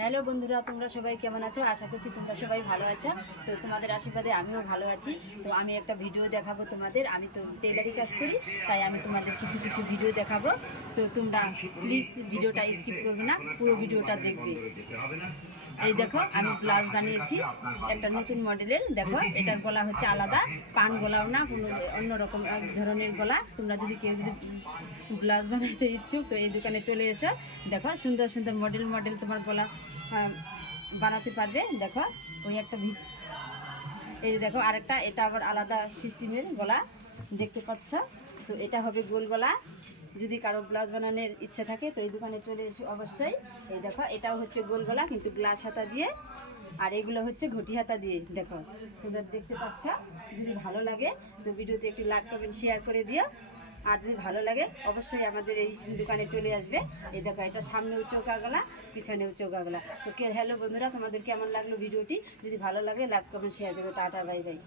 Hello বন্ধুরা, তোমরা সবাই কেমন আছো? আশা করছি তোমরা সবাই ভালো আছো। তো তোমাদের আশীর্বাদে আমিও ভালো আছি। তো আমি একটা ভিডিও দেখাবো তোমাদের। আমি তো টেলারি কাজ করি, তাই আমি তোমাদের কিছু কিছু ভিডিও দেখাবো। তো তোমরা প্লিজ ভিডিওটা স্কিপ করবে না, পুরো ভিডিওটা দেখবে। এই দেখো, আমি ব্লাউজ বানিয়েছি একটা নতুন মডেলের। দেখো, এটার গলা হচ্ছে আলাদা, পান গলাও না, কোনো অন্যরকম এক ধরনের গলা। তোমরা যদি কেউ যদি ব্লাউজ বানাতে ইচ্ছুক তো এই দোকানে চলে এসো। দেখো, সুন্দর সুন্দর মডেল তোমার গলা বানাতে পারবে। দেখো, ওই একটা এই যে দেখো আরেকটা, এটা আবার আলাদা সিস্টেমের গলা দেখতে পাচ্ছ। তো এটা হবে গোল গলা। যদি কারো ব্লাউজ বানানোর ইচ্ছা থাকে তো এই দোকানে চলে এসে অবশ্যই। এই দেখো, এটাও হচ্ছে গোল গলা কিন্তু গ্লাস হাতা দিয়ে, আর এগুলো হচ্ছে ঘটি হাতা দিয়ে। দেখো, তোমরা দেখতে পাচ্ছ। যদি ভালো লাগে তো ভিডিওতে একটি লাইক কমেন্ট শেয়ার করে দিও। আর যদি ভালো লাগে অবশ্যই আমাদের এই দোকানে চলে আসবে। এই দেখো, এটা সামনেও চৌকা গলা, পিছনেও চৌকা গলা। তো হ্যালো বন্ধুরা, তোমাদের কেমন লাগলো ভিডিওটি? যদি ভালো লাগে লাইক কমেন্ট শেয়ার দেবে। Tata, bye bye.